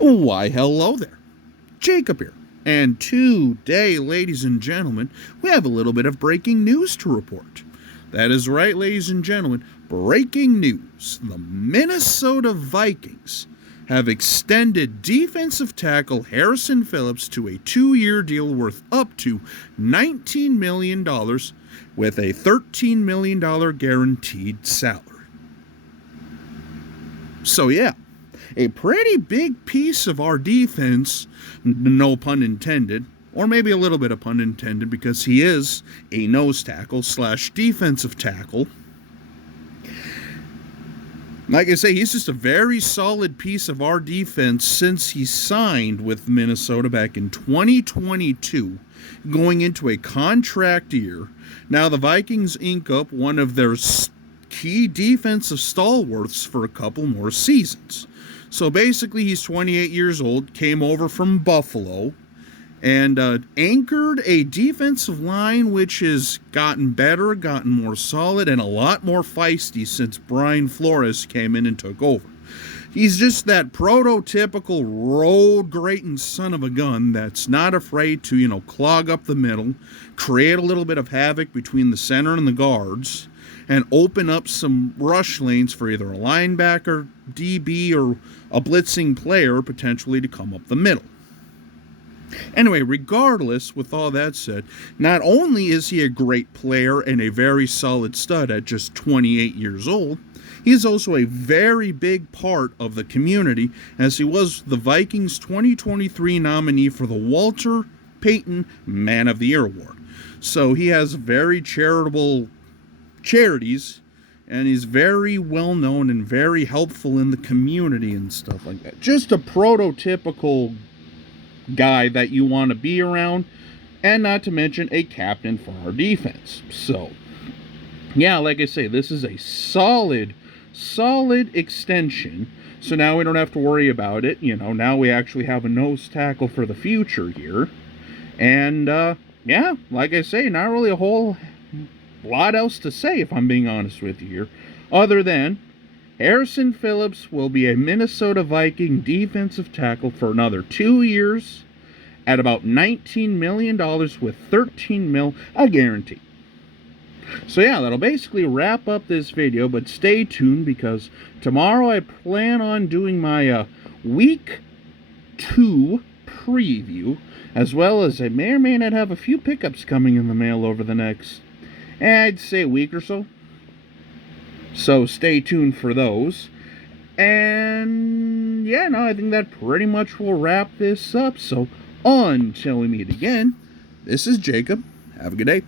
Why, hello there. Jacob here. And today, ladies and gentlemen, we have a little bit of breaking news to report. That is right, ladies and gentlemen, breaking news. The Minnesota Vikings have extended defensive tackle Harrison Phillips to a 2-year deal worth up to $19 million with a $13 million guaranteed salary. So yeah, a pretty big piece of our defense, no pun intended, or maybe a little bit of pun intended because he is a nose tackle / defensive tackle. Like I say, he's just a very solid piece of our defense since he signed with Minnesota back in 2022, going into a contract year. Now the Vikings ink up one of their key defensive stalwarts for a couple more seasons. So basically, he's 28 years old, came over from Buffalo, and anchored a defensive line which has gotten better, gotten more solid, and a lot more feisty since Brian Flores came in and took over. He's just that prototypical road-grating son of a gun that's not afraid to, clog up the middle, create a little bit of havoc between the center and the guards, and open up some rush lanes for either a linebacker, DB, or a blitzing player potentially to come up the middle. Anyway, regardless, with all that said, not only is he a great player and a very solid stud at just 28 years old, he is also a very big part of the community, as he was the Vikings 2023 nominee for the Walter Payton Man of the Year Award. So he has very charitable charities, and he's very well known and very helpful in the community and stuff like that. Just a prototypical guy that you want to be around, and not to mention a captain for our defense. So yeah, like I say, this is a solid extension. So now we don't have to worry about it. Now we actually have a nose tackle for the future here. And yeah, like I say, not really a whole lot else to say, if I'm being honest with you here, other than Harrison Phillips will be a Minnesota Viking defensive tackle for another 2 years at about $19 million with $13 million a guarantee. So yeah, that'll basically wrap up this video, but stay tuned because tomorrow I plan on doing my Week 2 preview, as well as I may or may not have a few pickups coming in the mail over the next, I'd say, a week or so. So stay tuned for those. And yeah, no, I think that pretty much will wrap this up. So until we meet again, this is Jacob. Have a good day.